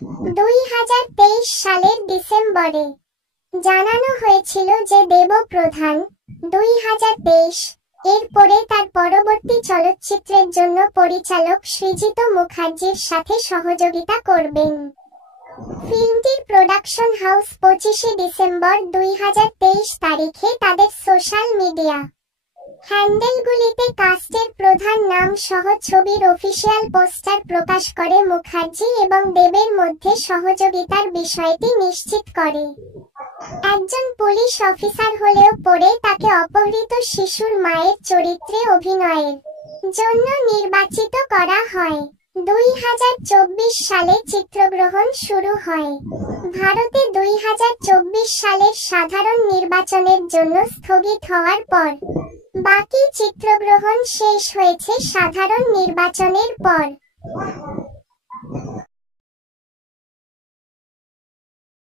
2023 সালের ডিসেম্বরে জানানো হয়েছিল যে দেব প্রধান 2023 এর পরে তার পরবর্তী চলচ্চিত্রের জন্য পরিচালক সৃজিত মুখার্জির সাথে সহযোগিতা করবেন। ফিল্মটির প্রোডাকশন হাউস 25 ডিসেম্বর 2023 তারিখে তাদের সোশ্যাল মিডিয়া হ্যান্ডেলগুলিতে কাস্টের প্রধান নাম সহ ছবির অফিসিয়াল পোস্টার প্রকাশ করে মুখার্জি এবং দেবের মধ্যে সহযোগিতার বিষয়টি নিশ্চিত করে। একজন পুলিশ অফিসার হলেও পরে তাকে অপহৃত শিশুর মায়ের চরিত্রে অভিনয়ের জন্য নির্বাচিত করা হয়। 2024 সালে চিত্রগ্রহণ শুরু হয়। ভারতে 2024 সালের সাধারণ নির্বাচনের জন্য স্থগিত হওয়ার পর বাকি চিত্রগ্রহণ শেষ হয়েছে সাধারণ নির্বাচনের পর।